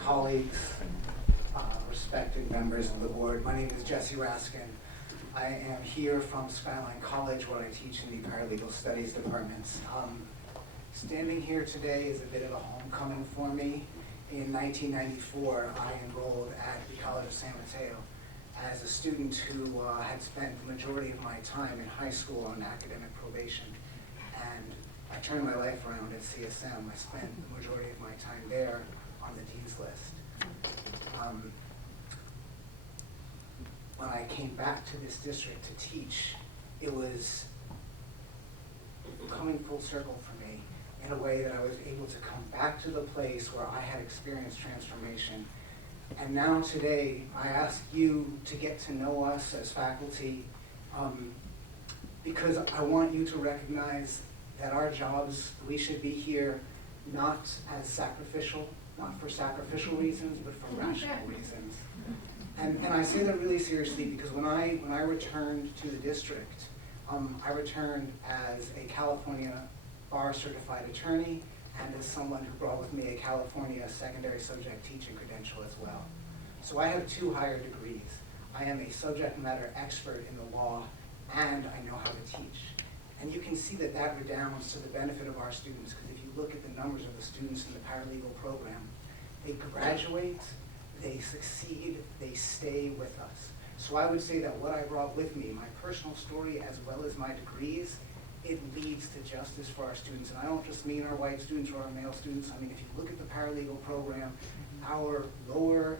colleagues, respected members of the board. My name is Jesse Raskin. I am here from Skyline College where I teach in the paralegal studies departments. Standing here today is a bit of a homecoming for me. In 1994, I enrolled at the College of San Mateo as a student who had spent the majority of my time in high school on academic probation. And I turned my life around at CSM. I spent the majority of my time there on the dean's list. When I came back to this district to teach, it was coming full circle for me in a way that I was able to come back to the place where I had experienced transformation. And now today, I ask you to get to know us as faculty because I want you to recognize that our jobs, we should be here not as sacrificial, not for sacrificial reasons, but for rational reasons. And I say that really seriously because when I returned to the district, I returned as a California bar certified attorney and as someone who brought with me a California secondary subject teaching credential as well. So I have 2 higher degrees. I am a subject matter expert in the law and I know how to teach. And you can see that that redounds to the benefit of our students because if you look at the numbers of the students in the paralegal program, they graduate, they succeed, they stay with us. So I would say that what I brought with me, my personal story as well as my degrees, it leads to justice for our students. And I don't just mean our white students or our male students. I mean, if you look at the paralegal program, our lower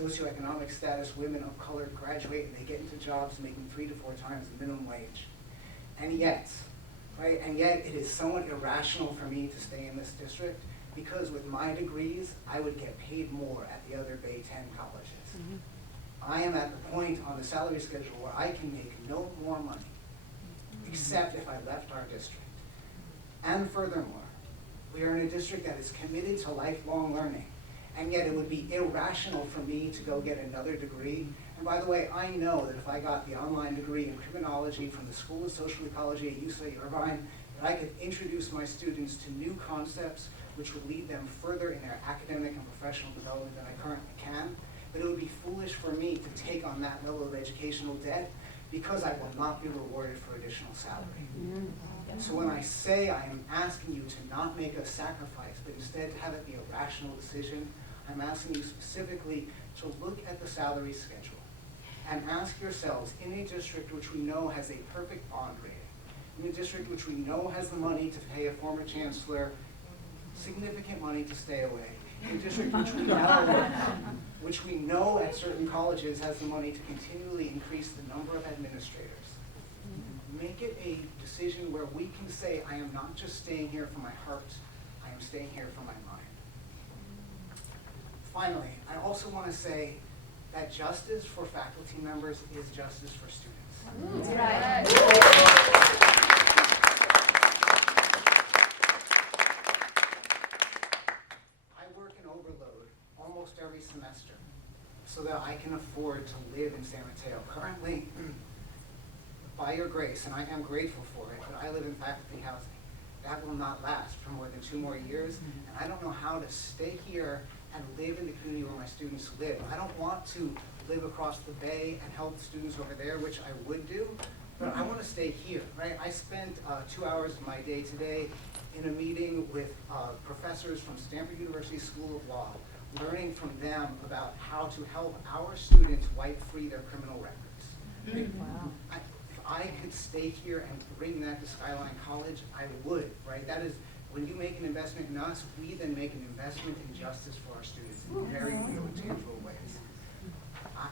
socioeconomic status women of color graduate and they get into jobs making 3 to 4 times the minimum wage. And yet, right, it is somewhat irrational for me to stay in this district because with my degrees, I would get paid more at the other Bay 10 colleges. I am at the point on the salary schedule where I can make no more money except if I left our district. And furthermore, we are in a district that is committed to lifelong learning, and yet it would be irrational for me to go get another degree. And by the way, I know that if I got the online degree in criminology from the School of Social Ecology at UC Irvine, that I could introduce my students to new concepts which would lead them further in their academic and professional development than I currently can. But it would be foolish for me to take on that level of educational debt because I will not be rewarded for additional salary. So when I say I am asking you to not make a sacrifice, but instead to have it be a rational decision, I'm asking you specifically to look at the salary schedule and ask yourselves, in a district which we know has a perfect bond rating, in a district which we know has the money to pay a former chancellor significant money to stay away, in a district which we know at certain colleges has the money to continually increase the number of administrators. Make it a decision where we can say, I am not just staying here for my heart, I am staying here for my mind. Finally, I also want to say that justice for faculty members is justice for students. I work in overload almost every semester so that I can afford to live in San Mateo. Currently, by your grace, and I am grateful for it, but I live in faculty housing. That will not last for more than 2 more years, and I don't know how to stay here and live in the community where my students live. I don't want to live across the bay and help students over there, which I would do, but I want to stay here, right? I spent 2 hours of my day today in a meeting with professors from Stanford University School of Law, learning from them about how to help our students wipe free their criminal records. Wow. If I could stay here and bring that to Skyline College, I would, right? That is, when you make an investment in us, we then make an investment in justice for our students in very real and tangible ways.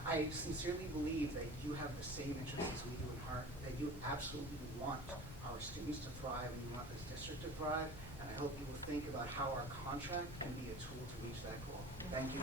I sincerely believe that you have the same interests as we do in heart, that you absolutely want our students to thrive and you want this district to thrive, and I hope you will think about how our contract can be a tool to reach that goal. Thank you.